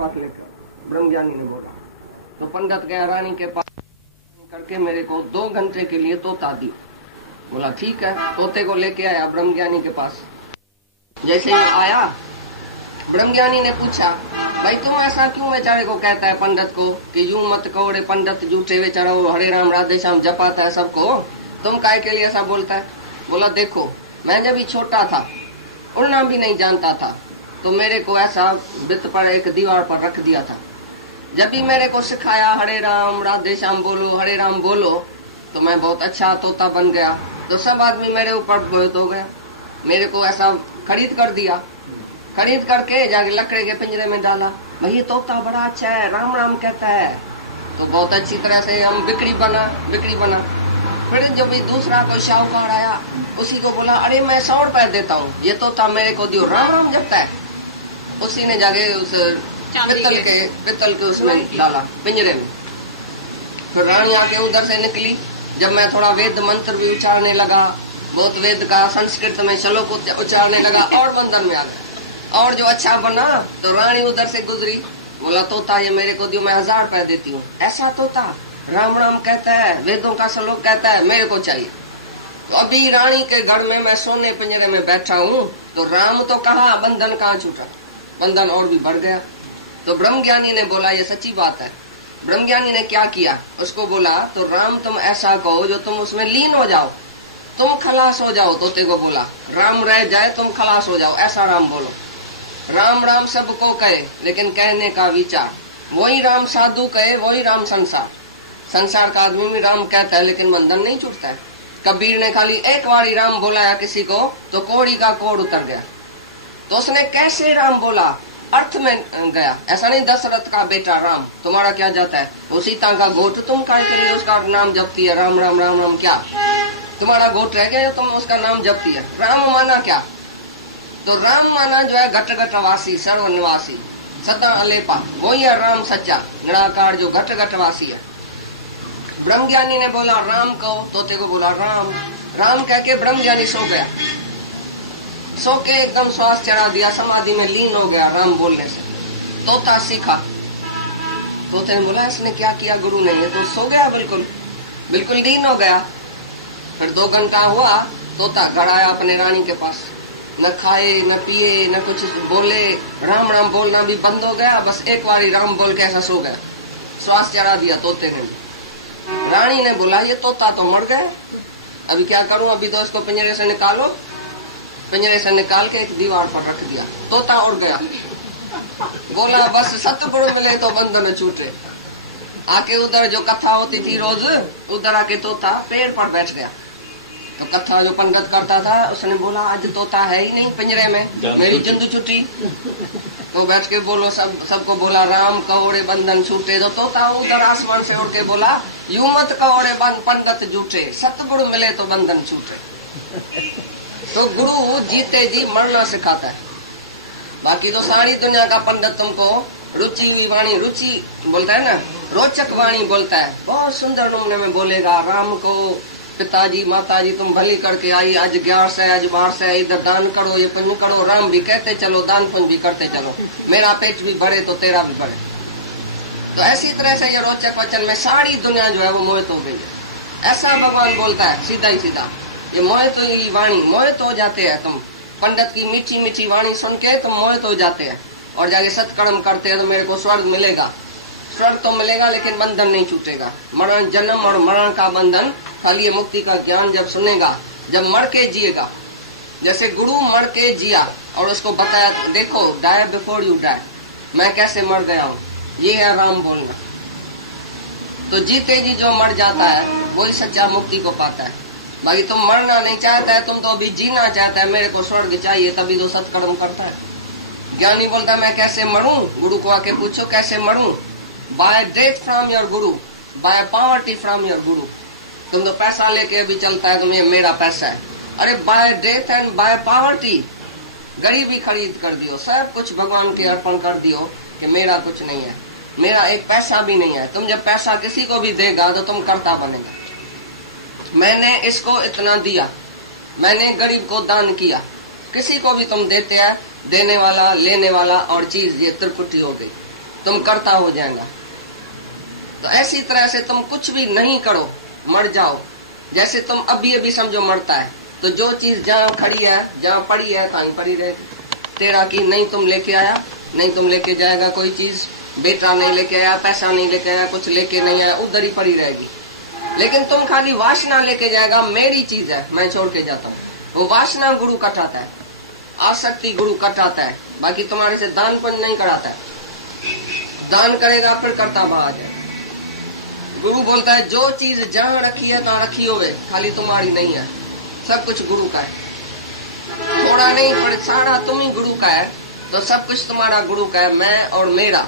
पास लेकर। ब्रह्मज्ञानी ने बोला। तो पंडित गया रानी के पास करके मेरे को 2 घंटे के लिए तोता दी। बोला ठीक है। तोते को लेके आया ब्रह्मज्ञानी के पास। जैसे ही आया, ब्रह्मज्ञानी ने पूछा, भाई तुम ऐसा क्यों बेचारे को कहता है पंडित को कि यूं मत कहो रे पंडित, झूठे बेचारा वो हरे राम राधे श्याम जपाता है सबको, तुम काय के लिए ऐसा बोलता है? बोला देखो, मैं जब भी छोटा था, उड़ना भी नहीं जानता था, तो मेरे को ऐसा भित्त पर एक दीवार पर रख दिया था। जब भी मेरे को सिखाया हरे राम राधे श्याम बोलो, हरे राम बोलो, तो मैं बहुत अच्छा तोता बन गया। तो सब आदमी मेरे ऊपर बहुत हो गया, मेरे को ऐसा खरीद कर दिया। खरीद करके जाके लकड़े के पिंजरे में डाला। भाई ये तोता बड़ा अच्छा है, राम राम कहता है। तो बहुत अच्छी तरह से हम बिक्री बना। फिर जब भी दूसरा कोई शाहूकार आया, उसी को बोला, अरे मैं 100 रुपए देता हूँ, ये तोता मेरे को दियो, राम राम जपता है। उसी ने जाके उस पित्तल के उसमें डाला पिंजरे में। फिर रानी आके उधर से निकली। जब मैं थोड़ा वेद मंत्र भी उच्चारने लगा, बहुत वेद का संस्कृत में श्लोक उच्चारने लगा, और बंधन में आ गया। और जो अच्छा बना तो रानी उधर से गुजरी। बोला तोता ये मेरे को दियो, मैं 1000 रुपए देती हूँ। ऐसा तोता राम राम कहता है, वेदों का श्लोक कहता है, मेरे को चाहिए। तो अभी रानी के घर में मैं सोने पिंजरे में बैठा हूँ, तो राम तो कहा, बंधन कहाँ छूटा, बंधन और भी बढ़ गया। तो ब्रह्मज्ञानी ने बोला ये सच्ची बात है। ब्रह्मज्ञानी ने क्या किया, उसको बोला तो राम तुम ऐसा कहो जो तुम उसमें लीन हो जाओ, तुम खलास हो जाओ। तोते को बोला राम रह जाए, तुम खलास हो जाओ, ऐसा राम बोलो। राम राम सबको कहे, लेकिन कहने का विचार। वही राम साधु कहे, वही राम संसार का आदमी भी राम कहता है, लेकिन बंधन नहीं छूटता है। कबीर ने खाली एक बारी राम बोलाया किसी को, तो कोड़ी का कोड़ उतर गया। तो उसने कैसे राम बोला, अर्थ में गया। ऐसा नहीं दशरथ का बेटा राम, तुम्हारा क्या जाता है, वो सीता का गोट, तुम काय के लिए उसका नाम जपती है, राम राम राम राम, क्या तुम्हारा गोट रह गया, तुम उसका नाम जपती है। राम माना क्या, तो राम माना जो है घट घट वासी, सर्वनिवासी, सदा अलेपा, वही है राम सच्चा निराकार जो घट घट वासी है। ब्रह्मज्ञानी ने बोला राम कहो, तोते को बोला राम राम कह के ब्रह्मज्ञानी सो गया। सो के एकदम श्वास चढ़ा दिया, समाधि में लीन हो गया राम बोलने से। तोता सीखा। तोते ने बोला इसने क्या किया गुरु ने, ये तो सो गया, बिल्कुल लीन हो गया। फिर 2 घंटा हुआ, तोता घर आया अपने रानी के पास। न खाए न पिए न कुछ बोले, राम राम बोलना भी बंद हो गया। बस एक बार राम बोल के ऐसा सो गया, श्वास चढ़ा दिया तोते ने। रानी ने बोला ये तोता तो मर गया, अभी क्या करूं, अभी तो इसको पिंजरे से निकालो। पिंजरे से निकाल के एक दीवार पर रख दिया, तोता उड़ गया। बोला बस सतगुरु मिले तो बंधन छूटे। आके उधर जो कथा होती थी रोज, उधर आके तोता पेड़ पर बैठ गया। तो कथा जो पंडित करता था, उसने बोला आज तोता है ही नहीं पिंजरे में, मेरी जिंदू छुट्टी। तो बैठ के बोलो सबको बोला राम कहोड़े बंधन छूटे। तो तोता उधर आसमान से उड़ के बोला यूं मत कहोड़े पंडित झूठे, सतगुरु मिले तो बंधन छूटे। तो गुरु जीते जी मरना सिखाता है। बाकी तो सारी दुनिया का पंडित तुमको रुचि वाणी, रुचि बोलता है ना, रोचक वाणी बोलता है, बहुत सुंदर नमूने में बोलेगा। राम को पिताजी माताजी तुम भली करके आई, आज 11 से आज 12 से इधर दान करो, ये पुण्य करो। राम भी कहते चलो, दान पुण्य भी करते चलो, मेरा पेट भी भरे तो तेरा भी भरे। तो ऐसी तरह से ये रोचक वचन में सारी दुनिया जो है वो मोहित हो गई है। ऐसा भगवान बोलता है सीधा ही सीधा, ये मोहित हुई वाणी, मोहित हो जाते हैं तुम। पंडित की मीठी मीठी वाणी सुन के तुम मोहित हो जाते हैं और जाके सत्कर्म करते हैं तो मेरे को स्वर्ग मिलेगा। स्वर्ग तो मिलेगा लेकिन बंधन नहीं छूटेगा। मरण, जन्म और मरण का बंधन, खाली ये मुक्ति का ज्ञान जब सुनेगा, जब मर के जिएगा। जैसे गुरु मर के जिया और उसको बताया देखो डाई बिफोर यू डाई, मैं कैसे मर गया हूँ, ये है राम बोलना। तो जीते जी जो मर जाता है वही सच्चा मुक्ति को पाता है। बाकी तुम मरना नहीं चाहता है, तुम तो अभी जीना चाहता है, मेरे को स्वर्ग चाहिए, तभी तो सत्कर्म करता है। ज्ञानी बोलता है मैं कैसे मरूं, गुरु को आके पूछो कैसे मरूं। Bye death from your Guru, bye poverty from your गुरु। तुम तो पैसा लेके अभी चलता है, तुम ये मेरा पैसा है। अरे by death and by poverty, गरीबी खरीद कर दियो, सब कुछ भगवान के अर्पण कर दियो कि मेरा कुछ नहीं है, मेरा एक पैसा भी नहीं है। तुम जब पैसा किसी को भी देगा तो तुम कर्ता बनेगा। मैंने इसको इतना दिया, मैंने गरीब को दान किया। किसी को भी तुम देते हैं, देने वाला लेने वाला और चीज, ये त्रिपुटी हो गई। तुम करता हो जाएगा। तो ऐसी तरह से तुम कुछ भी नहीं करो, मर जाओ। जैसे तुम अभी अभी समझो मरता है, तो जो चीज जहाँ खड़ी है, जहाँ पड़ी है, कहीं पड़ी रहेगी। तेरा की नहीं तुम लेके आया, नहीं तुम लेके जाएगा कोई चीज, बेटा नहीं लेके आया, पैसा नहीं लेके आया, कुछ लेके नहीं आया, उधर ही पड़ी रहेगी। लेकिन तुम खाली वासना लेके जाएगा, मेरी चीज है मैं छोड़ के जाता हूँ, वो वासना गुरु कटाता है, आसक्ति गुरु कटाता है। बाकी तुम्हारे से दान पुण्य नहीं कराता है। दान करेगा फिर करता भाव जाए। गुरु बोलता है जो चीज जहाँ रखी है तहाँ रखी होवे, खाली तुम्हारी नहीं है, सब कुछ गुरु का है। थोड़ा नहीं पर सारा तुम ही गुरु का है, तो सब कुछ तुम्हारा गुरु का है। मैं और मेरा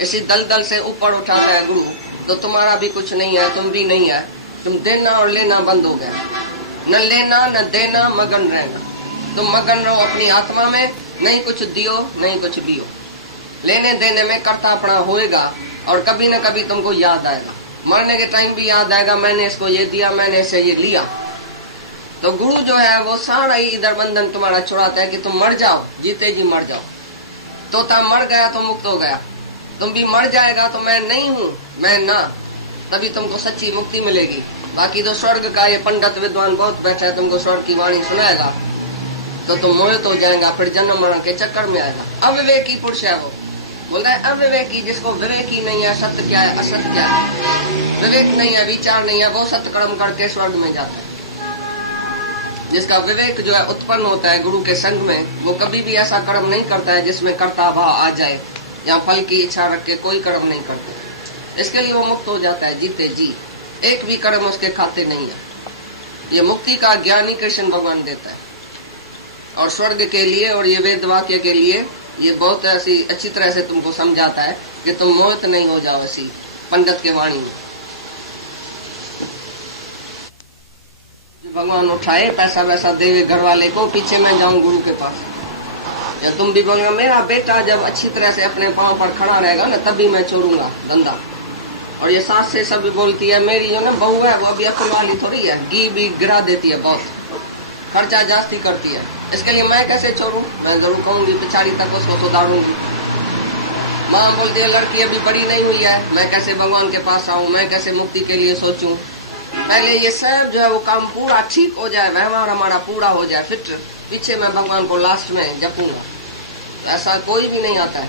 इसी दलदल से ऊपर उठाता है गुरु, तो तुम्हारा भी कुछ नहीं है, तुम भी नहीं है। तुम देना और लेना बंद हो गया, न लेना न देना, मगन रहना। तुम मगन रहो अपनी आत्मा में, नहीं कुछ दियो नहीं कुछ लियो। लेने देने में करता अपना होएगा, और कभी न कभी तुमको याद आएगा, मरने के टाइम भी याद आएगा, मैंने इसको ये दिया, मैंने इसे ये लिया। तो गुरु जो है वो सारा ही इधर बंधन तुम्हारा छुड़ाता है कि तुम मर जाओ, जीते जी मर जाओ। तोता मर गया तो मुक्त हो गया, तुम भी मर जाएगा तो मैं नहीं हूँ, मैं ना, तभी तुमको सच्ची मुक्ति मिलेगी। बाकी तो स्वर्ग का ये पंडित विद्वान बहुत बैठा है, तुमको स्वर्ग की वाणी सुनाएगा तो तुम मोहित हो जाएगा, फिर जन्म मरण के चक्कर में आएगा। अविवेकी पुरुष है वो, बोलता है अविवेकी, जिसको विवेक ही नहीं है, सत्य क्या है असत्य क्या है, विवेक नहीं है, विचार नहीं है, वो सत्य कर्म करके स्वर्ग में जाता है। जिसका विवेक जो है उत्पन्न होता है गुरु के संग में, वो कभी भी ऐसा कर्म नहीं करता है जिसमें कर्ता भाव आ जाए या फल की इच्छा रख के कोई कर्म नहीं करते। इसके लिए वो मुक्त हो जाता है जीते जी, एक भी कर्म उसके खाते नहीं है। ये मुक्ति का ज्ञान ही कृष्ण भगवान देता है। और स्वर्ग के लिए और ये वेद वाक्य के लिए ये बहुत ऐसी अच्छी तरह से तुमको समझाता है कि तुम मोहित नहीं हो जाओ ऐसी पंडित के वाणी में। भगवान उठाए, पैसा वैसा देवे घर वाले को, पीछे मैं जाऊं गुरु के पास। या तुम भी बोलेगा मेरा बेटा जब अच्छी तरह से अपने पांव पर खड़ा रहेगा ना, तभी मैं छोड़ूंगा धंधा। और ये सास से सभी बोलती है, मेरी जो ना बहू है वो अभी अकल वाली थोड़ी है, घी भी गिरा देती है, बहुत खर्चा जास्ती करती है, इसके लिए मैं कैसे छोड़ू, मैं जरूर कहूंगी पिछाड़ी तक उसको सुधारूंगी। माँ बोलती है लड़की अभी बड़ी नहीं हुई है, मैं कैसे भगवान के पास आऊं, मैं कैसे मुक्ति के लिए सोचूं। पहले ये सब जो है वो काम पूरा ठीक हो जाए, व्यवहार हमारा पूरा हो जाए फिट, पीछे मैं भगवान को लास्ट में जपूंगा। ऐसा कोई भी नहीं आता है।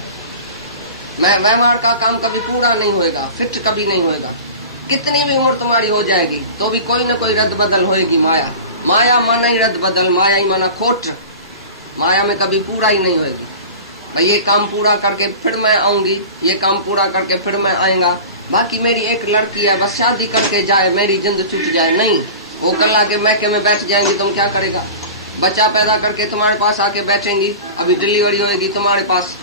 मैं व्यवहार का काम कभी पूरा नहीं होएगा, फिट कभी नहीं होएगा। कितनी भी उम्र तुम्हारी हो जाएगी तो भी कोई न कोई रद्द बदल होएगी। माया, माया माना ही रद्द बदल, माया ही माना खोट, माया में कभी पूरा ही नहीं होएगी। ये काम पूरा करके फिर मैं आऊंगी, ये काम पूरा करके फिर मैं आएगा। बाकी मेरी एक लड़की है, बस शादी करके जाए, मेरी जिंद छूट जाए, नहीं। वो कल आके मैके में बैठ जाएंगी, तुम क्या करेगा? बच्चा पैदा करके तुम्हारे पास आके बैठेंगी, अभी डिलीवरी होएगी तुम्हारे पास,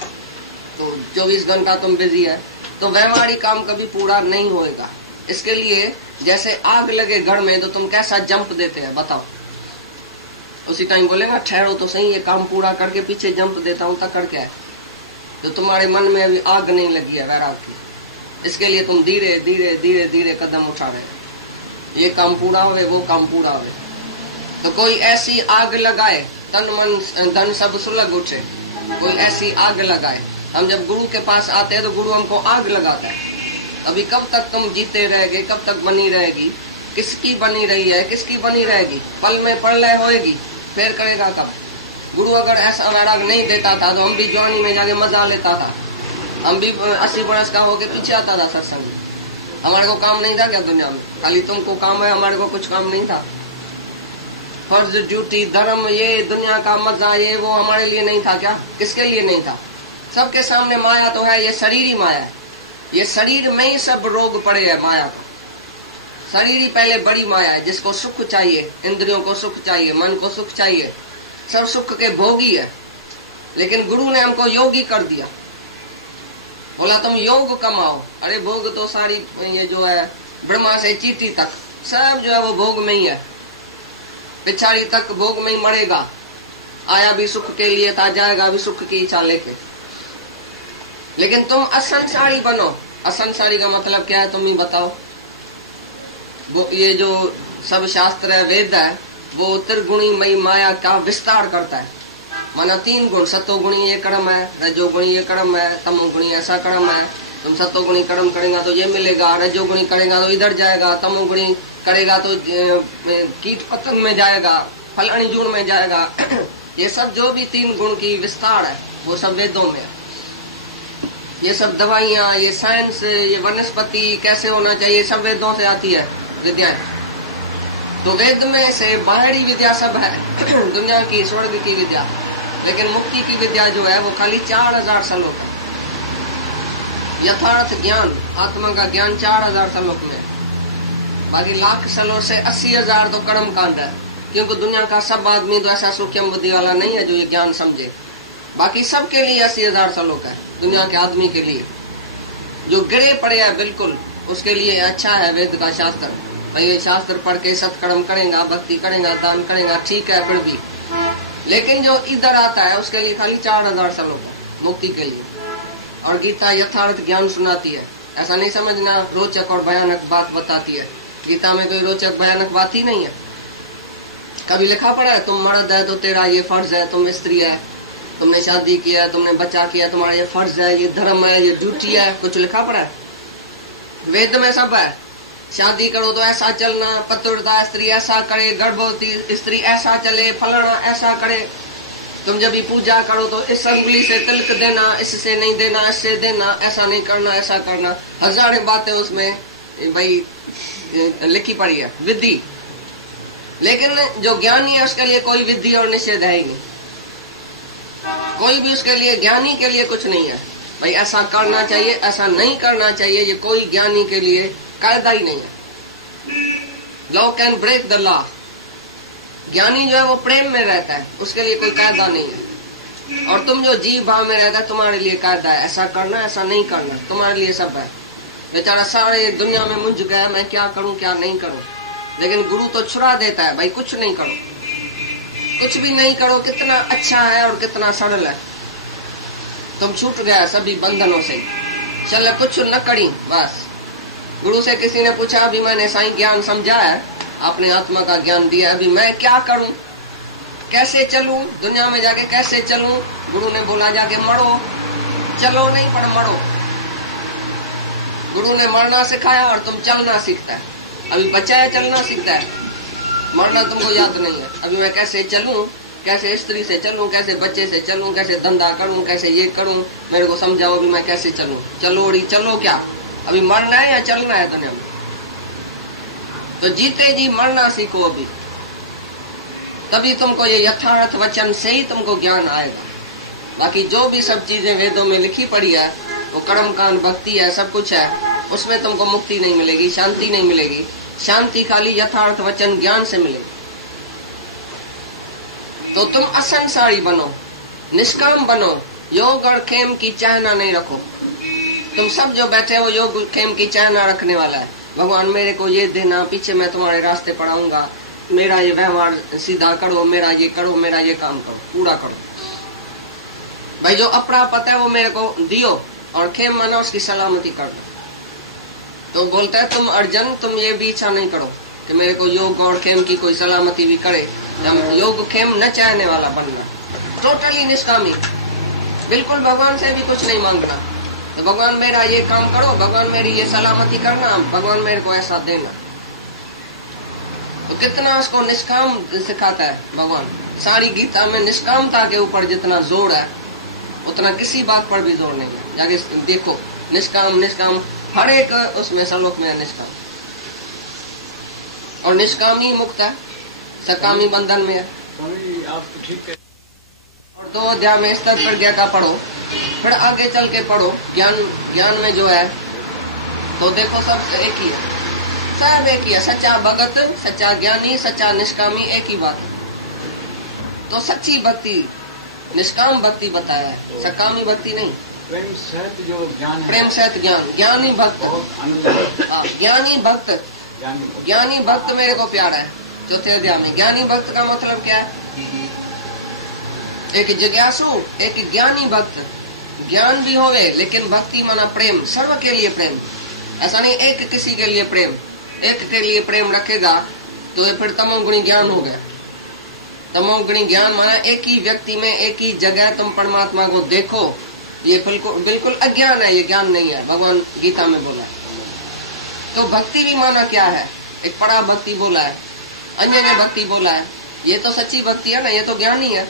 तो 24 घंटा तुम बिजी है, तो व्यवहारिक काम कभी पूरा नहीं होएगा। इसके लिए जैसे आग लगे घर में तो तुम कैसा जंप देते हैं बताओ? उसी टाइम बोलेगा ठहरो तो सही, ये काम पूरा करके पीछे जंप देता हूँ, तकड़ क्या है? तो तुम्हारे मन में अभी आग नहीं लगी है वैराग की, इसके लिए तुम धीरे धीरे धीरे धीरे कदम उठा रहे हैं। ये काम पूरा होवे, वो काम पूरा होवे, तो कोई ऐसी आग लगाए तन मन धन सब सुलग उठे, कोई ऐसी आग लगाए। हम जब गुरु के पास आते हैं तो गुरु हमको आग लगाता है। अभी कब तक तुम जीते रहेगे, कब तक बनी रहेगी? किसकी बनी रही है, किसकी बनी रहेगी? पल में प्रलय होएगी, फिर करेगा कब? गुरु अगर ऐसा वैराग नहीं देता था तो हम भी जवानी में जाके मजा लेता था, हम भी 80 बरस का होके पीछे आता था सत्संग। हमारे को काम नहीं था क्या दुनिया में? खाली तुमको काम है, हमारे को कुछ काम नहीं था। फर्ज, ड्यूटी, धर्म, ये दुनिया का मजा, ये वो हमारे लिए नहीं था क्या? किसके लिए नहीं था? सबके सामने माया तो है, ये शरीर ही माया है। ये शरीर में ही सब रोग पड़े है माया का। शरीर ही पहले बड़ी माया है, जिसको सुख चाहिए, इंद्रियों को सुख चाहिए, मन को सुख चाहिए, सब सुख के भोगी है। लेकिन गुरु ने हमको योगी कर दिया, बोला तुम योग कमाओ। अरे भोग तो सारी ये जो है ब्रह्मा से चीटी तक सब जो है वो भोग में ही है, पिछाड़ी तक भोग में ही मरेगा। आया भी सुख के लिए था, जाएगा भी सुख की इच्छा लेके। लेकिन तुम असंसारी बनो। असंसारी का मतलब क्या है तुम ही बताओ? ये जो सब शास्त्र है, वेद है, वो त्रिगुणी मई माया का विस्तार करता है। माना 3 गुण, सतोगुणी ये कर्म है, रजोगुणी ये कर्म है, तमोगुणी ऐसा कर्म है। तुम सतोगुणी कर्म करेगा तो ये मिलेगा, रजोगुणी करेगा तो इधर जाएगा, तमोगुणी करेगा तो कीट पतंग में जाएगा, फलानी जून में जाएगा। ये सब जो भी 3 गुण की विस्तार है वो सब वेदों में है। ये सब दवाइयाँ, ये साइंस, ये वनस्पति कैसे होना चाहिए, सब वेदों से आती है विद्याएं। तो वेद में से बाहरी विद्या सब है, दुनिया की स्वर्ग की विद्या, लेकिन मुक्ति की विद्या जो है वो खाली 4000 श्लोक है। यथार्थ ज्ञान, आत्मा का ज्ञान 4000 श्लोक में, बाकी लाख श्लोक से 80,000 तो कर्म कांड है, क्योंकि दुनिया का सब आदमी तो ऐसा सूक्ष्म बुद्धि वाला नहीं है जो ये ज्ञान समझे। बाकी सबके लिए 80,000 श्लोक है, दुनिया के आदमी के लिए जो गिरे पड़े है बिल्कुल, उसके लिए अच्छा है वेद का शास्त्र। भाई ये शास्त्र पढ़ के सत्कर्म करेगा, भक्ति करेगा, दान करेगा, ठीक है, फिर भी लेकिन जो इधर आता है उसके लिए खाली 4000 श्लोक है मुक्ति के लिए। और गीता यथार्थ ज्ञान सुनाती है, ऐसा नहीं समझना रोचक और भयानक बात बताती है। गीता में कोई रोचक भयानक बात ही नहीं है। कभी लिखा पड़ा है तुम मर्द है तो तेरा ये फर्ज है, तुम स्त्री है, तुमने शादी किया, तुमने बच्चा किया, तुम्हारा ये फर्ज है, ये धर्म है, ये ड्यूटी है, कुछ लिखा पड़ा है? वेद में सब है। शादी करो तो ऐसा चलना, पतिव्रता स्त्री ऐसा करे, गर्भवती स्त्री ऐसा चले, फलाना ऐसा करे। तुम जब भी पूजा करो तो इस अंगुली से तिलक देना, इससे नहीं देना, इससे देना, ऐसा नहीं करना, ऐसा करना, हजारों बातें उसमें भाई लिखी पड़ी है विधि। लेकिन जो ज्ञानी है उसके लिए कोई विधि और निषेध है ही नहीं, कोई भी उसके लिए, ज्ञानी के लिए कुछ नहीं है भाई ऐसा करना चाहिए, ऐसा नहीं करना चाहिए, ये कोई ज्ञानी के लिए कायदा ही नहीं है। Law can break the law. ज्ञानी जो है वो प्रेम में रहता है, उसके लिए कोई कायदा नहीं है। और तुम जो जीव भाव में रहता है, तुम्हारे लिए कायदा है, ऐसा करना, ऐसा नहीं करना, तुम्हारे लिए सब है। बेचारा सारे दुनिया में मुंझ गया, मैं क्या करूं क्या नहीं करूं। लेकिन गुरु तो छुड़ा देता है, भाई कुछ नहीं करो, कुछ भी नहीं करो, कितना अच्छा है और कितना सरल है। तुम छूट गया सभी बंधनों से, चल कुछ न करी बस। गुरु से किसी ने पूछा, अभी मैंने साईं ज्ञान समझा है, आपने आत्मा का ज्ञान दिया, अभी मैं क्या करूं, कैसे चलूं, दुनिया में जाके कैसे चलूं? गुरु ने बोला जाके मरो, चलो नहीं पर मरो। गुरु ने मरना सिखाया और तुम चलना सीखता है। अभी बच्चा है चलना सीखता है, मरना तुमको याद नहीं है। अभी मैं कैसे चलूं, कैसे स्त्री से चलूं, कैसे बच्चे से चलूं, कैसे धंधा करूं, कैसे ये करूं, मेरे को समझाओ अभी मैं कैसे चलूं। चलो क्या, अभी मरना है या चलना है दुनिया में? तो जीते जी मरना सीखो अभी, तभी तुमको ये यथार्थ वचन से ही तुमको ज्ञान आएगा। बाकी जो भी सब चीजें वेदों में लिखी पड़ी है वो कर्म कांड भक्ति है, सब कुछ है, उसमें तुमको मुक्ति नहीं मिलेगी, शांति नहीं मिलेगी। शांति खाली यथार्थ वचन ज्ञान से मिलेगी। तो तुम असंसारी बनो, निष्काम बनो, योग और खेम की चाहना नहीं रखो। तुम सब जो बैठे हो योग खेम की चाहना रखने वाला है, भगवान मेरे को ये देना, पीछे मैं तुम्हारे रास्ते पढ़ाऊंगा, मेरा ये व्यवहार सीधा करो, मेरा ये करो, मेरा ये काम करो, पूरा करो। भाई जो अप्राप्त है वो मेरे को दियो, और खेम माना उसकी सलामती कर दो। तो बोलता है तुम अर्जुन, तुम ये भी इच्छा नहीं करो कि मेरे को योग और खेम की कोई सलामती भी करे। योग खेम न चाहने वाला बनना, टोटली निष्कामी, बिल्कुल भगवान से भी कुछ नहीं मांगना। तो भगवान मेरा ये काम करो, भगवान मेरी ये सलामती करना, भगवान मेरे को ऐसा देना। तो कितना उसको निष्काम सिखाता है भगवान। सारी गीता में निष्कामता के ऊपर जितना जोर है उतना किसी बात पर भी जोर नहीं है। जाके देखो, निष्काम निष्काम हर एक उसमें श्लोक में है निष्काम। और निष्कामी मुक्त है, सकामी बंधन में है। आप ठीक है। और 2 अध्याय में स्तर प्रज्ञा का पढ़ो, फिर आगे चल के पढ़ो ज्ञान में जो है तो देखो सब एक ही है, सब एक ही है। सच्चा भगत, सच्चा ज्ञानी, सच्चा निष्कामी एक ही बात है। तो सच्ची भक्ति निष्काम भक्ति बताया है, सकामी भक्ति नहीं। प्रेम सहित जो ज्ञान है, प्रेम सहित ज्ञान, ज्ञानी भक्त, ज्ञानी भक्त, ज्ञानी भक्त मेरे को प्यारा है। 4थे अध्याय में ज्ञानी भक्त का मतलब क्या है? एक जिज्ञासु, एक ज्ञानी भक्त। ज्ञान भी होवे लेकिन भक्ति माना प्रेम, सर्व के लिए प्रेम। ऐसा नहीं एक किसी के लिए प्रेम, एक के लिए प्रेम रखेगा तो ये फिर तमोगुणी ज्ञान हो गया। तमोगुणी ज्ञान माना एक ही व्यक्ति में एक ही जगह तुम परमात्मा को देखो। ये बिल्कुल अज्ञान है, ये ज्ञान नहीं है, भगवान गीता में बोला है। तो भक्ति भी माना क्या है, एक परा भक्ति बोला है, अन्य भक्ति बोला है। ये तो सच्ची भक्ति है ना, ये तो ज्ञान ही है।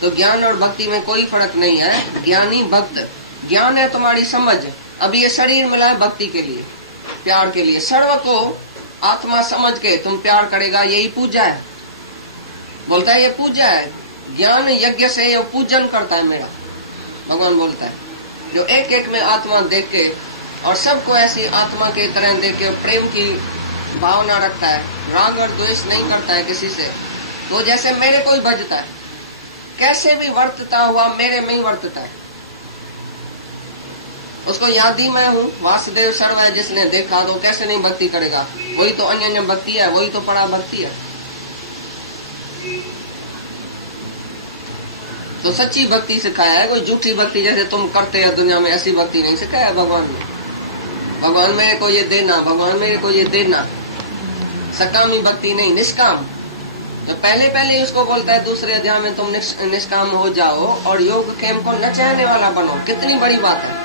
तो ज्ञान और भक्ति में कोई फर्क नहीं है। ज्ञानी भक्त, ज्ञान है तुम्हारी समझ। अभी ये शरीर मिला है भक्ति के लिए, प्यार के लिए। सर्व को आत्मा समझ के तुम प्यार करेगा, यही पूजा है। बोलता है ये पूजा है, ज्ञान यज्ञ से ये पूजन करता है मेरा। भगवान बोलता है जो एक एक में आत्मा देख के और सबको ऐसी आत्मा के तरह देख के प्रेम की भावना रखता है, राग और द्वेष नहीं करता है किसी से, वो जैसे मेरे को ही बजता है। कैसे भी वर्तता हुआ मेरे में ही वर्तता है। उसको याद ही मैं हूँ, वासुदेव सर्व है। जिसने देखा तो कैसे नहीं भक्ति करेगा। वही तो अन्य भक्ति है, वही तो परा भक्ति है। तो सच्ची भक्ति सिखाया है, कोई झूठी भक्ति जैसे तुम करते हो दुनिया में, ऐसी भक्ति नहीं सिखाया है भगवान ने। भगवान मेरे को ये देना, भगवान मेरे को ये देना, सकामी भक्ति नहीं, निष्काम। तो पहले उसको बोलता है दूसरे अध्याय में, तुम निष्काम हो जाओ और योग क्षेम को न चाहने वाला बनो। कितनी बड़ी बात है।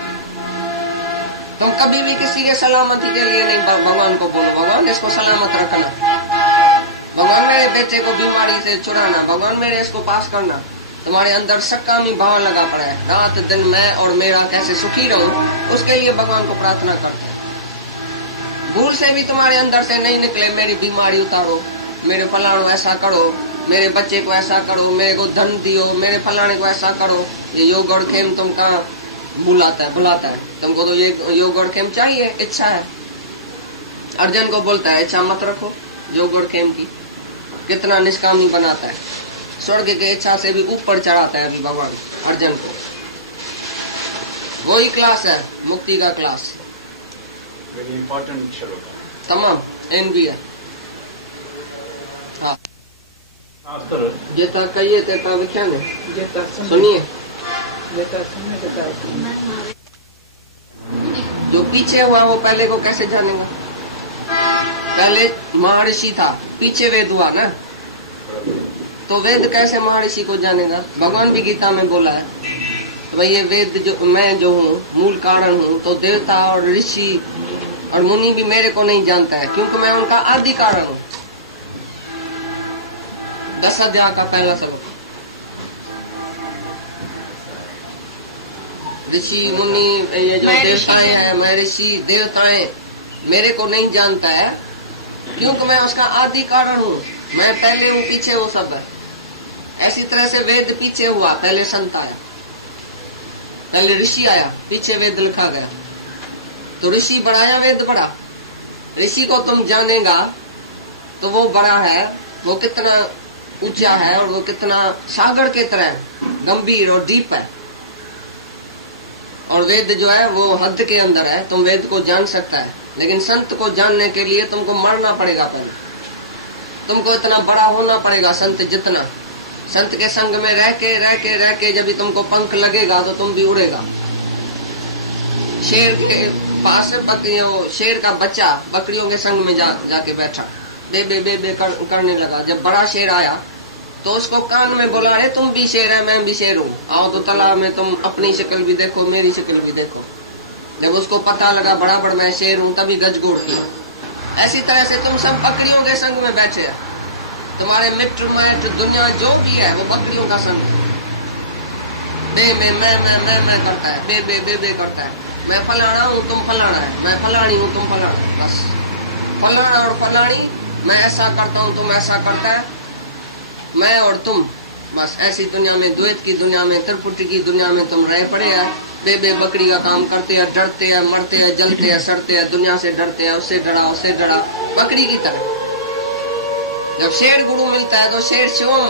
तुम कभी भी किसी के सलामती के लिए नहीं भगवान को बोलो भगवान इसको सलामत रखना, भगवान मेरे बेटे को बीमारी से छुड़ाना, भगवान मेरे इसको पास करना। तुम्हारे अंदर सकामी भाव लगा पड़ा है, रात दिन मैं और मेरा कैसे सुखी रहूं, उसके लिए भगवान को प्रार्थना करते हैं। भूल से भी तुम्हारे अंदर से नहीं निकले मेरी बीमारी उतारो, मेरे फलाणो ऐसा करो, मेरे बच्चे को ऐसा करो, मेरे को धन दियो, मेरे फलाने को ऐसा करो। ये योग और खेम तुम कहाँ बुलाता है। तुमको तो ये योग और खेम चाहिए, इच्छा है। अर्जुन को बोलता है इच्छा मत रखो योग और खेम की। कितना निष्कामी बनाता है, स्वर्ग के इच्छा से भी ऊपर चढ़ाता है अभी भगवान अर्जुन को। वही क्लास है मुक्ति का क्लास, वेरी इंपॉर्टेंट श्लोक है, तमाम एन भी है। हाँ जेता कहिए तेता विख्यान है, सुनिए। जो पीछे हुआ वो पहले को कैसे जानेगा। पहले महर्षि था, पीछे वेद हुआ ना, तो वेद कैसे महर्षि को जानेगा। भगवान भी गीता में बोला है तो भाई ये वेद जो मैं जो हूँ मूल कारण हूँ, तो देवता और ऋषि और मुनि भी मेरे को नहीं जानता है, क्योंकि मैं उनका आदि कारण हूँ। 10 अध्याय का पहला श्लोक। ऋषि मुनि ये जो देवताएं हैं, मैं ऋषि देवताएं मेरे को नहीं जानता है, क्योंकि मैं उसका आदि कारण हूँ। मैं पहले हूँ, पीछे हूँ सब है। ऐसी तरह से वेद पीछे हुआ, पहले संत आया, पहले ऋषि आया, पीछे वेद लिखा गया। तो ऋषि बढ़ाया, वेद बढ़ा। ऋषि को तुम जानेगा तो वो बड़ा है, वो कितना ऊंचा है और वो कितना सागर के तरह गंभीर और डीप है। और वेद जो है वो हद के अंदर है, तुम वेद को जान सकता है। लेकिन संत को जानने के लिए तुमको मरना पड़ेगा, पहले तुमको इतना बड़ा होना पड़ेगा। संत जितना, संत के संग में रह के जब भी तुमको पंख लगेगा तो तुम भी उड़ेगा। शेर के पास बकरियों, शेर का बच्चा बकरियों के संग में जाके बैठा, बे बे बे बे करने लगा। जब बड़ा शेर आया तो उसको कान में बोला, अरे तुम भी शेर है, मैं भी शेर हूँ, आओ तो तालाब में तुम अपनी शक्ल भी देखो, मेरी शक्ल भी देखो। जब उसको पता लगा बराबर मैं शेर हूँ, तभी गजगोड़ किया। ऐसी तरह से तुम सब बकरियों के संग में बैठे हैं। तुम्हारे मित्र मैट दुनिया जो भी है वो बकरियों का संग है। बे में मैं करता है, बे बे बे बे करता है। मैं फलाना हूँ, तुम फलाना है, मैं फलानी हूँ, तुम फलाना। बस फलाना और फलानी, मैं ऐसा करता हूँ, तुम ऐसा करता है, मैं और तुम। बस ऐसी दुनिया में, द्वैत की दुनिया में, त्रिपुटी की दुनिया में तुम रह पड़े हैं। बे बकरी का काम करते हैं, डरते हैं, मरते हैं, जलते हैं, सड़ते हैं, दुनिया से डरते हैं, उससे डरा बकरी की तरह। जब शेर गुरु मिलता है तो शेर शिवम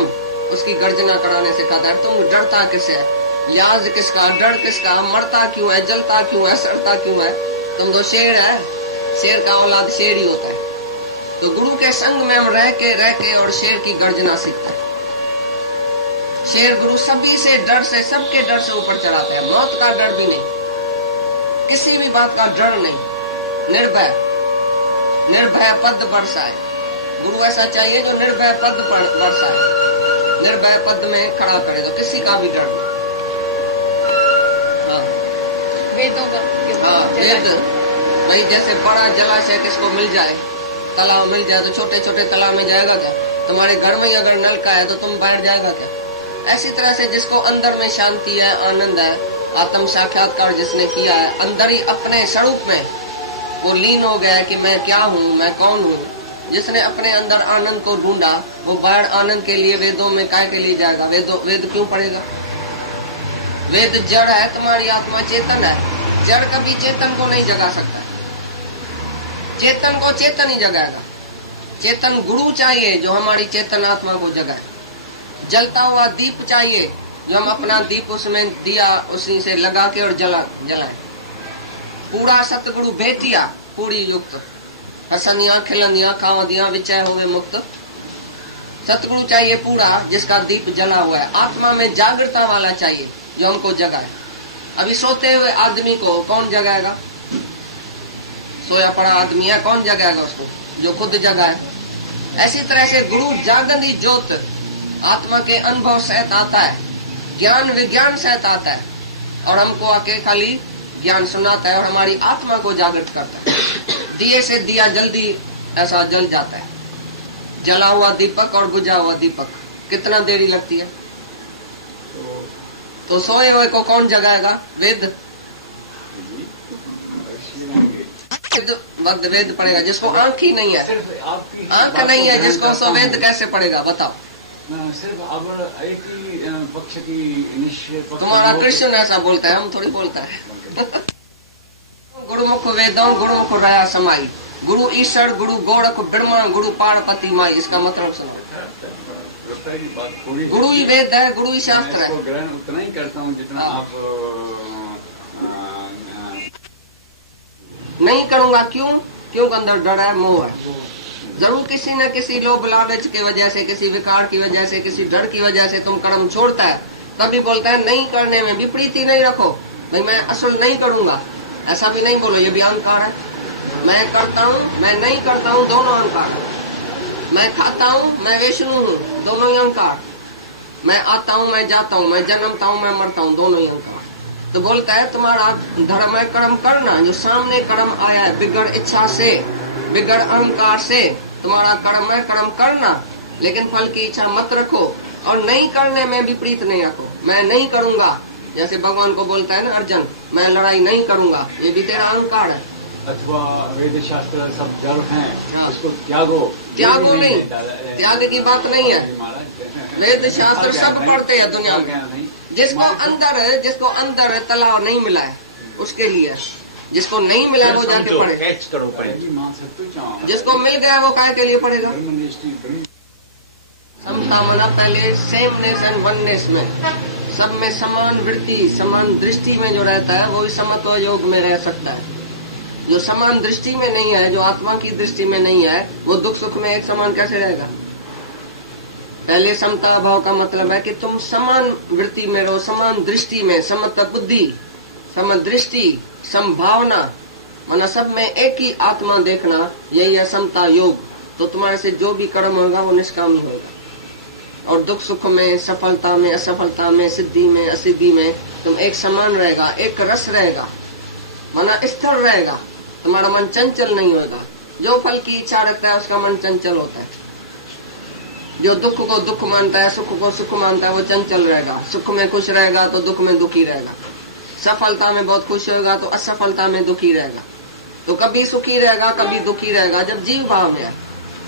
उसकी गर्जना कराने से कहता है, तुम डरता किससे है, लिहाज किसका, डर किसका, मरता क्यों है, जलता क्यों है, सड़ता क्यों है, तुम तो शेर है। शेर का औलाद शेर ही होता है। तो गुरु के संग में हम रह के और शेर की गर्जना सीखता है। शेर गुरु सभी से डर से, सबके डर से ऊपर चढ़ाता है। मौत का डर भी नहीं, किसी भी बात का डर नहीं, निर्भय पद बरसाए। गुरु ऐसा चाहिए जो निर्भय पद बरसाए। निर्भय पद में खड़ा करे दो, किसी का भी डर नहीं। हाँ वेदों का हाँ वेद भाई, जैसे बड़ा जलाशय किसको मिल जाए, तालाब मिल जाए, तो छोटे छोटे तालाब में जाएगा क्या? तुम्हारे घर में अगर नल का है तो तुम बैठ जाएगा क्या? ऐसी तरह से जिसको अंदर में शांति है, आनंद है, आत्म साक्षात्कार जिसने किया है, अंदर ही अपने स्वरूप में वो लीन हो गया है कि मैं क्या हूँ, मैं कौन हूँ, जिसने अपने अंदर आनंद को ढूंढा, वो बाहर आनंद के लिए वेदों में काय के लिए जाएगा? वेद क्यों पढ़ेगा? वेद जड़ है, तुम्हारी आत्मा चेतन है। जड़ कभी चेतन को नहीं जगा सकता, चेतन को चेतन ही जगाएगा। चेतन गुरु चाहिए जो हमारी चेतन आत्मा को जगाए। जलता हुआ दीप चाहिए जो हम अपना दीप उसमें दिया उसी से लगा के और जलाए। पूरा सतगुरु भेटिया पूरी युक्त, हसनिया खिलनिया खावदिया विचय होवे मुक्त। सतगुरु चाहिए पूरा जिसका दीप जला हुआ है। आत्मा में जागृता वाला चाहिए जो हमको जगाए। अभी सोते हुए आदमी को कौन जगाएगा? सोया पड़ा आदमी है, कौन जगाएगा उसको? जो खुद जगाए। ऐसी तरह से गुरु जागनी ज्योत आत्मा के अनुभव सहित आता है, ज्ञान विज्ञान सहित आता है, और हमको आके खाली ज्ञान सुनाता है और हमारी आत्मा को जागृत करता है। दिए से दिया जल्दी ऐसा जल जाता है। जला हुआ दीपक और बुझा हुआ दीपक कितना देरी लगती है? तो सोए हुए को कौन जगाएगा? वेद वक्त वेद पड़ेगा। जिसको आंख ही नहीं है, आंख नहीं है जिसको, सो वेद कैसे पड़ेगा? बताओ। सिर्फ अब एक ही पक्ष की निश्चय। तुम्हारा कृष्ण ऐसा बोलता है, हम थोड़ी बोलता है। गुरुमुख वेदों गुरुमुख रहा समाई, गुरु ईश्वर गुरु गोरख ब्रह्मा गुरु पार्वती माई। इसका मतलब सुनो, गुरु ही वेद है, गुरु ही शास्त्र है। ग्रहण उतना ही करता हूँ जितना आप नहीं करूंगा। क्यों? क्यों? अंदर डर है, मोह है। जरूर किसी न किसी लोभ लालच की वजह से, किसी विकार की वजह से, किसी डर की वजह से तुम कर्म छोड़ता है। तभी बोलता है नहीं करने में विपरीति नहीं रखो भाई, मैं असल नहीं करूंगा, ऐसा भी नहीं बोलो, ये भी अहंकार है। मैं करता हूँ, मैं नहीं करता हूँ, दोनों अहंकार है। मैं खाता हूँ, मैं वैष्णु हूँ, दोनों ही अहंकार। मैं आता हूँ, मैं जाता हूँ, मैं जन्मता हूँ, मैं मरता हूँ, दोनों ही अहंकार। तो बोलता है तुम्हारा धर्म है कर्म करना, जो सामने कर्म आया है बिगड़ इच्छा से, बिगड़ अहंकार से, तुम्हारा कर्म है कर्म करना, लेकिन फल की इच्छा मत रखो और नहीं करने में विपरीत नहीं रखो। मैं नहीं करूंगा, जैसे भगवान को बोलता है ना अर्जुन, मैं लड़ाई नहीं करूंगा, ये भी तेरा अहंकार है। अथवा वेद शास्त्र सब जड़ हैं, हाँ। उसको त्यागो। त्यागो नहीं, त्याग की बात नहीं है। वेद शास्त्र सब पढ़ते हैं दुनिया में। जिसको अंदर तालाब नहीं मिला है उसके लिए, जिसको नहीं मिला वो जाके पढ़े। जिसको मिल गया वो काय के लिए पढ़ेगा? समता मना पहले सेमनेस एंड वननेस में, सब में समान वृत्ति समान दृष्टि में जो रहता है वो ही समत्व योग में रह सकता है। जो समान दृष्टि में नहीं है, जो आत्मा की दृष्टि में नहीं है, वो दुख सुख में एक समान कैसे रहेगा? पहले समता भाव का मतलब है कि तुम समान वृत्ति में रहो, समान दृष्टि में, समता बुद्धि, समदृष्टि, संभावना, माना सब में एक ही आत्मा देखना, यही है समता योग। तो तुम्हारे से जो भी कर्म होगा वो निष्कामी होगा, और दुख सुख में, सफलता में, असफलता में, सिद्धि में, असिद्धि में तुम एक समान रहेगा, एक रस रहेगा, माना स्थिर रहेगा। तुम्हारा मन चंचल नहीं होगा। जो फल की इच्छा रखता है उसका मन चंचल होता है। जो दुख को दुख मानता है, सुख को सुख मानता है, वो चंचल रहेगा। सुख में खुश रहेगा तो दुख में दुखी रहेगा। सफलता में बहुत खुश होगा तो असफलता में दुखी रहेगा। तो कभी सुखी रहेगा, कभी दुखी रहेगा जब जीव भाव में है।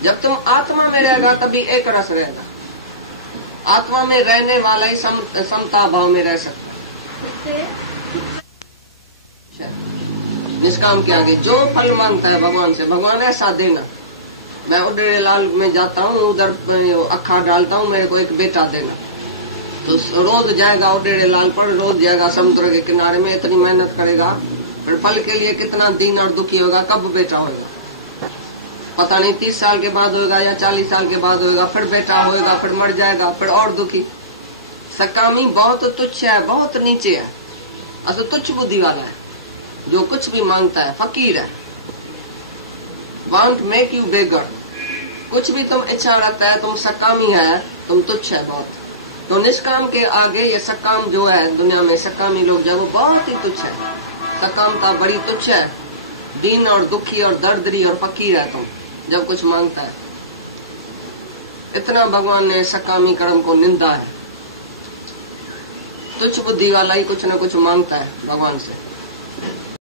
जब तुम आत्मा में रहेगा तभी एक रस रहेगा। आत्मा में रहने वाला ही समता भाव में रह सकता है। निष्काम के आगे जो फल मांगता है भगवान से, भगवान ऐसा देना। मैं उडरे लाल में जाता हूँ, उधर अखा डालता हूँ, मेरे को एक बेटा देना। तो रोज जाएगा उडरे लाल पर, रोज जाएगा समुद्र के किनारे में, इतनी मेहनत करेगा, फिर फल के लिए कितना दीन और दुखी होगा। कब बेटा होगा पता नहीं, 30 साल के बाद होगा या 40 साल के बाद होगा। फिर बेटा होगा, फिर मर जाएगा, फिर और दुखी। सकामी बहुत तुच्छ है, बहुत नीचे है, असल तुच्छ बुद्धि वाला है, जो कुछ भी मांगता है, फकीर है। वांट मेक यू बेगर, कुछ भी तुम इच्छा रखता है, तुम सकामी है, तुम तुच्छ है बहुत। तो निष्काम के आगे ये सकाम जो है दुनिया में, सकामी लोग जो वो बहुत ही तुच्छ है। सकामता बड़ी तुच्छ है। दीन और दुखी और दर्दरी और फकीर है तुम जब कुछ मांगता है। इतना भगवान ने सकामी कर्म को निंदा है। तुच्छ बुद्धि वाला ही कुछ न कुछ मांगता है भगवान से।